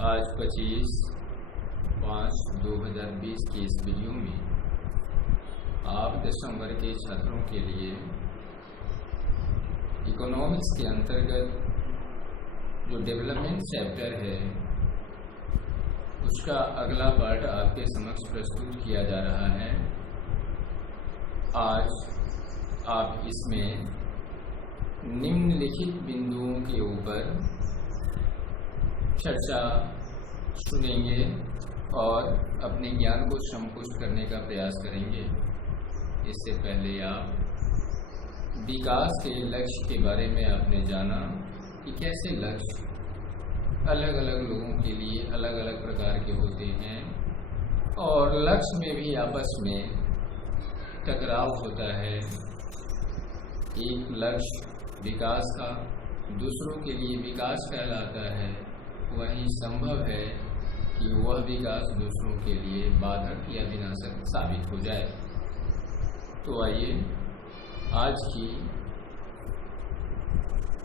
आज 25/5/2020 के इस वीडियो में आप 10वीं वर्ग के छात्रों के लिए इकोनॉमिक्स के अंतर्गत जो डेवलपमेंट चैप्टर है उसका अगला पार्ट आपके समक्ष प्रस्तुत किया जा रहा है। आज आप इसमें निम्नलिखित बिंदुओं के ऊपर चर्चा सुनेंगे और अपने ज्ञान को संपुष्ट करने का प्रयास करेंगे। इससे पहले आप विकास के लक्ष्य के बारे में आपने जाना कि कैसे लक्ष्य अलग अलग लोगों के लिए अलग अलग प्रकार के होते हैं और लक्ष्य में भी आपस में टकराव होता है। एक लक्ष्य विकास का दूसरों के लिए विकास कहलाता है, वही संभव है कि वह विकास दूसरों के लिए बाधक या विनाशक साबित हो जाए। तो आइए आज की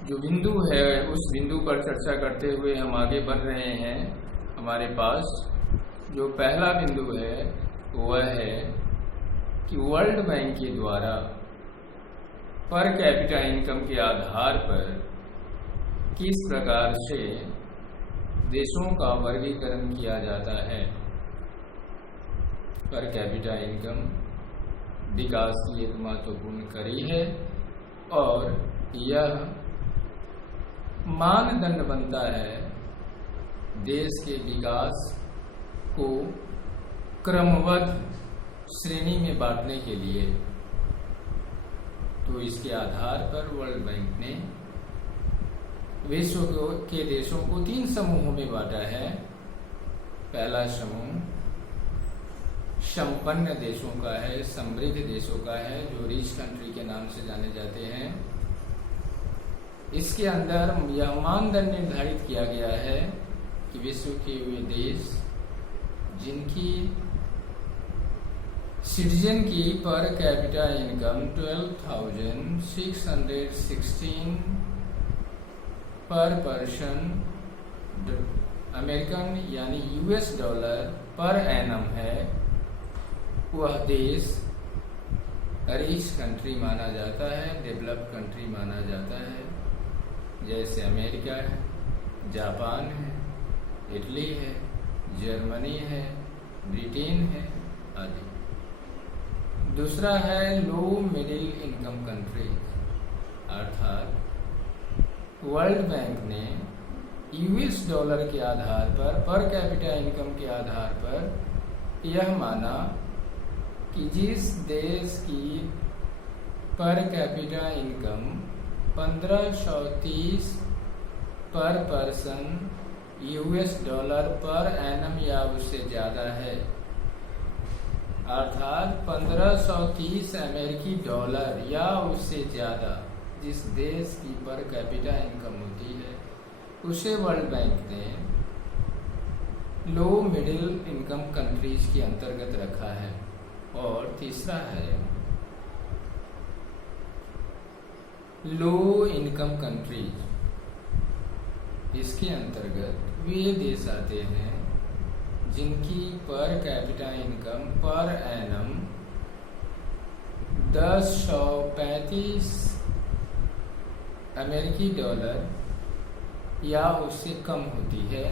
जो बिंदु है उस बिंदु पर चर्चा करते हुए हम आगे बढ़ रहे हैं। हमारे पास जो पहला बिंदु है वह है कि वर्ल्ड बैंक के द्वारा पर कैपिटा इनकम के आधार पर किस प्रकार से देशों का वर्गीकरण किया जाता है। पर कैपिटा इनकम विकास की एक महत्वपूर्ण कड़ी है और यह मानदंड बनता है देश के विकास को क्रमबद्ध श्रेणी में बांटने के लिए। तो इसके आधार पर वर्ल्ड बैंक ने विश्व के देशों को 3 समूहों में बांटा है। पहला समूह संपन्न देशों का है, समृद्ध देशों का है, जो रिच कंट्री के नाम से जाने जाते हैं। इसके अंदर यह मानदंड निर्धारित किया गया है कि विश्व के वे देश जिनकी सिटीजन की पर कैपिटा इनकम 12,616 पर पर्सन अमेरिकन यानी US डॉलर पर एनम है, वह देश रिच कंट्री माना जाता है, डेवलप्ड कंट्री माना जाता है। जैसे अमेरिका है, जापान है, इटली है, जर्मनी है, ब्रिटेन है आदि। दूसरा है लो मिडिल इनकम कंट्री, अर्थात वर्ल्ड बैंक ने US डॉलर के आधार पर कैपिटा इनकम के आधार पर यह माना कि जिस देश की पर कैपिटा इनकम 1530 पर person US dollar per annum या उससे ज़्यादा है, अर्थात 1530 अमेरिकी डॉलर या उससे ज़्यादा जिस देश की पर कैपिटा इनकम होती है उसे वर्ल्ड बैंक ने लो मिडिल इनकम कंट्रीज के अंतर्गत रखा है। और तीसरा है लो इनकम कंट्रीज। इसके अंतर्गत वे देश आते हैं जिनकी per capita income per annum 1035 अमेरिकी डॉलर या उससे कम होती है,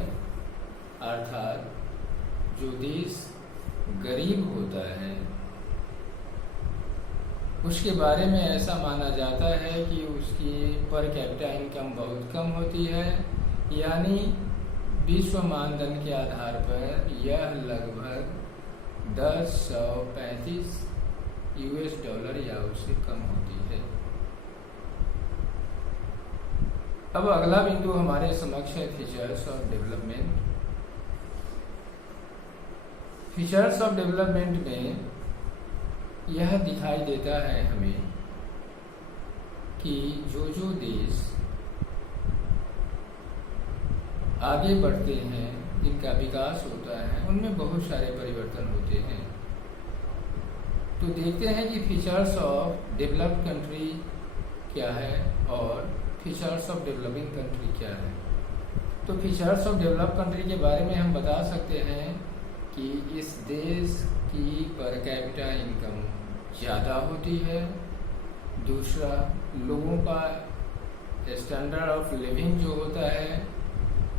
अर्थात जो देश गरीब होता है उसके बारे में ऐसा माना जाता है कि उसकी पर कैपिटा इनकम बहुत कम होती है, यानी विश्व मानदंड के आधार पर यह लगभग 1035 US डॉलर या उससे कम होती है। अब अगला बिंदु हमारे समक्ष है features of development. Features of development में यह दिखाई देता है हमें कि जो देश आगे बढ़ते हैं, जिनका विकास होता है, उनमें बहुत सारे परिवर्तन होते हैं। तो देखते हैं कि फीचर्स ऑफ डेवलप्ड कंट्री क्या है और फीचर्स ऑफ डेवलपिंग कंट्री क्या है। तो फीचर्स ऑफ डेवलप कंट्री के बारे में हम बता सकते हैं कि इस देश की पर कैपिटा इनकम ज़्यादा होती है। दूसरा, लोगों का स्टैंडर्ड ऑफ लिविंग जो होता है,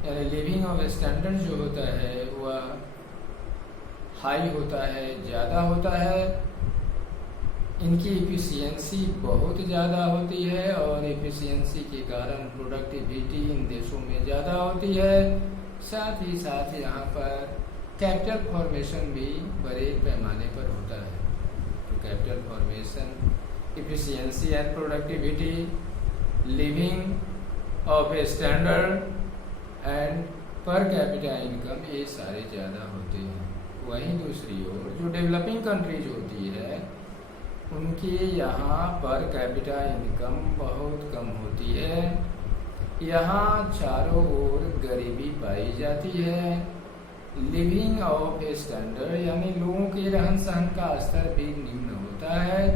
यानी लिविंग ऑफ स्टैंडर्ड जो होता है वह हाई होता है, ज़्यादा होता है। इनकी एफिशिएंसी बहुत ज़्यादा होती है और एफिशिएंसी के कारण प्रोडक्टिविटी इन देशों में ज़्यादा होती है। साथ ही साथ यहाँ पर कैपिटल फॉर्मेशन भी बड़े पैमाने पर होता है। तो capital formation, efficiency and productivity, living of a standard and per capita income, ये सारे ज़्यादा होते हैं। वहीं दूसरी ओर जो डेवलपिंग कंट्रीज होती है उनके यहाँ पर कैपिटा इनकम बहुत कम होती है। यहाँ चारों ओर गरीबी पाई जाती है। लिविंग ऑफ ए स्टैंडर्ड यानी लोगों के रहन सहन का स्तर भी निम्न होता है।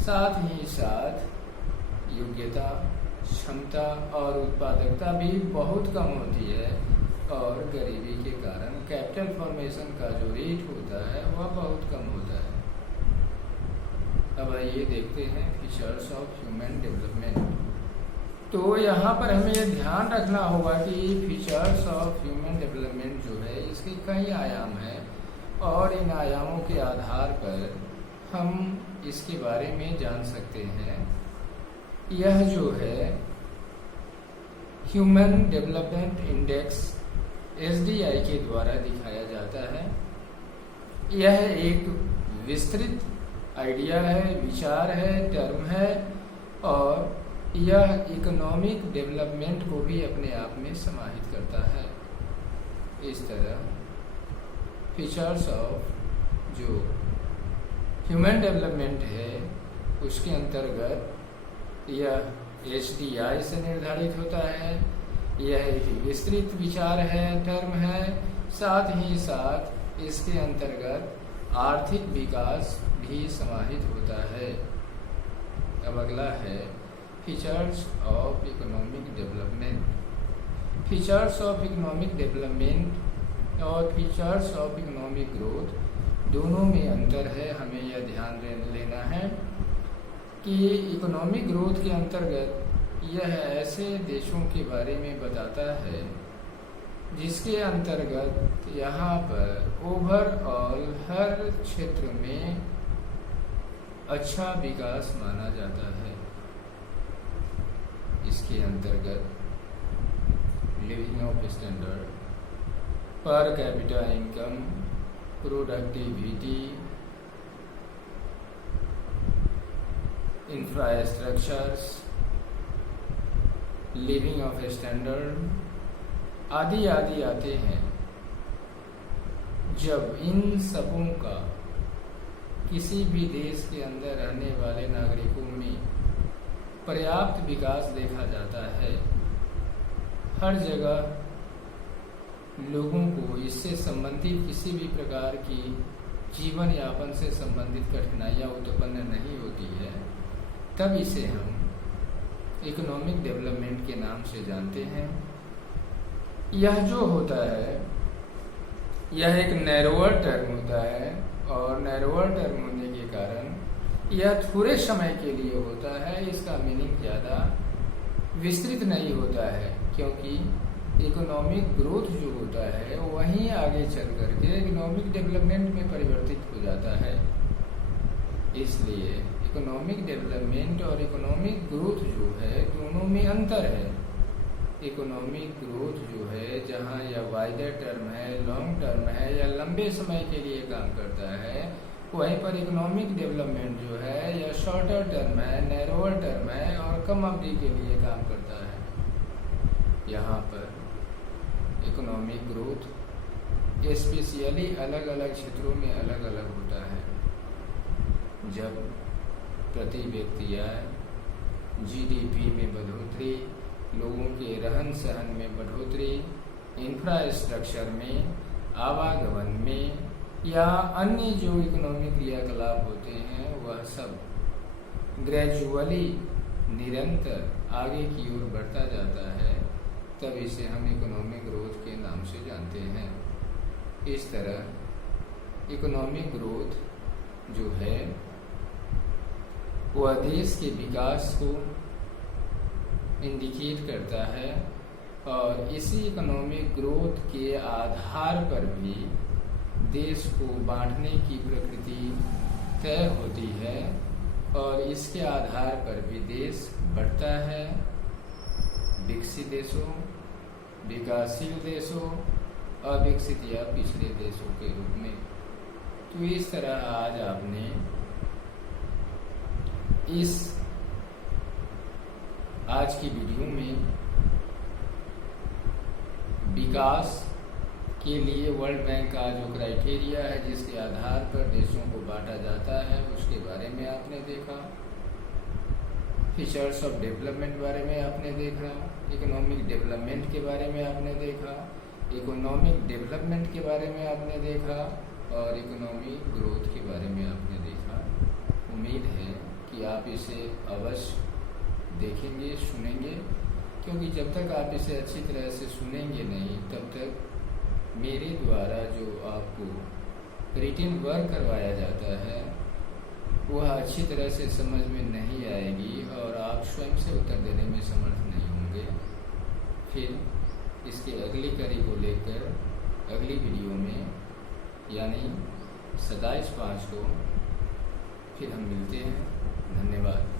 साथ ही साथ योग्यता, क्षमता और उत्पादकता भी बहुत कम होती है और गरीबी के कारण कैपिटल फॉर्मेशन का जो रेट होता है वह बहुत कम होता है। अब आइए देखते हैं फीचर्स ऑफ ह्यूमन डेवलपमेंट। तो यहाँ पर हमें ये ध्यान रखना होगा कि फीचर्स ऑफ ह्यूमन डेवलपमेंट जो है इसके कई आयाम हैं और इन आयामों के आधार पर हम इसके बारे में जान सकते हैं। यह जो है ह्यूमन डेवलपमेंट इंडेक्स SDI के द्वारा दिखाया जाता है। यह एक विस्तृत आइडिया है, विचार है, टर्म है और यह इकोनॉमिक डेवलपमेंट को भी अपने आप में समाहित करता है। इस तरह फीचर्स ऑफ जो ह्यूमन डेवलपमेंट है उसके अंतर्गत यह SDI से निर्धारित होता है। यह एक विस्तृत विचार है, टर्म है। साथ ही साथ इसके अंतर्गत आर्थिक विकास भी समाहित होता है। अब अगला है features of economic development. Features of economic development और फीचर्स ऑफ इकोनॉमिक ग्रोथ दोनों में अंतर है। हमें यह ध्यान लेना है कि इकोनॉमिक ग्रोथ के अंतर्गत यह ऐसे देशों के बारे में बताता है जिसके अंतर्गत यहाँ पर ओवरऑल हर क्षेत्र में अच्छा विकास माना जाता है। इसके अंतर्गत living of standard, per capita income, productivity, infrastructures, living of standard आदि आदि आते हैं। जब इन सबों का किसी भी देश के अंदर रहने वाले नागरिकों में पर्याप्त विकास देखा जाता है, हर जगह लोगों को इससे संबंधित किसी भी प्रकार की जीवन यापन से संबंधित कठिनाइयाँ उत्पन्न नहीं होती है, तब इसे हम इकोनॉमिक डेवलपमेंट के नाम से जानते हैं। यह जो होता है यह एक नैरोअर टर्म होता है और नैरोअर टर्म होने के कारण यह थोड़े समय के लिए होता है। इसका मीनिंग ज़्यादा विस्तृत नहीं होता है क्योंकि इकोनॉमिक ग्रोथ जो होता है वहीं आगे चल करके इकोनॉमिक डेवलपमेंट में परिवर्तित हो जाता है। इसलिए इकोनॉमिक डेवलपमेंट और इकोनॉमिक ग्रोथ जो है दोनों में अंतर है। इकोनॉमिक ग्रोथ जो है जहाँ यह वाइडर टर्म है, लॉन्ग टर्म है या लंबे समय के लिए काम करता है, वहीं पर इकोनॉमिक डेवलपमेंट जो है यह शॉर्टर टर्म है, नैरोअर टर्म है और कम अवधि के लिए काम करता है। यहाँ पर इकोनॉमिक ग्रोथ स्पेशली अलग अलग क्षेत्रों में अलग अलग होता है। जब प्रति व्यक्ति आय, GDP में बढ़ोतरी, लोगों के रहन सहन में बढ़ोतरी, इंफ्रास्ट्रक्चर में, आवागमन में या अन्य जो इकोनॉमिक क्रियाकलाप होते हैं वह सब ग्रेजुअली निरंतर आगे की ओर बढ़ता जाता है। तब इसे हम इकोनॉमिक ग्रोथ के नाम से जानते हैं। इस तरह इकोनॉमिक ग्रोथ जो है वह देश के विकास को इंडिकेट करता है और इसी इकोनॉमिक ग्रोथ के आधार पर भी देश को बांटने की प्रकृति तय होती है और इसके आधार पर भी देश बढ़ता है, विकसित देशों, विकासशील देशों, अविकसित या पिछड़े देशों के रूप में। तो इस तरह आज आपने आज की वीडियो में विकास के लिए वर्ल्ड बैंक का जो क्राइटेरिया है जिसके आधार पर देशों को बांटा जाता है उसके बारे में आपने देखा, फीचर्स ऑफ डेवलपमेंट बारे में आपने देखा, इकोनॉमिक डेवलपमेंट के बारे में आपने देखा, इकोनॉमिक डेवलपमेंट के बारे में आपने देखा और इकोनॉमिक ग्रोथ के बारे में आपने देखा। उम्मीद है कि आप इसे अवश्य देखेंगे, सुनेंगे, क्योंकि जब तक आप इसे अच्छी तरह से सुनेंगे नहीं तब तक मेरे द्वारा जो आपको रिटन वर्क करवाया जाता है वह अच्छी तरह से समझ में नहीं आएगी और आप स्वयं से उत्तर देने में समर्थ नहीं होंगे। फिर इसके अगली कड़ी को लेकर अगली वीडियो में यानी 27/5 को फिर हम मिलते हैं। धन्यवाद।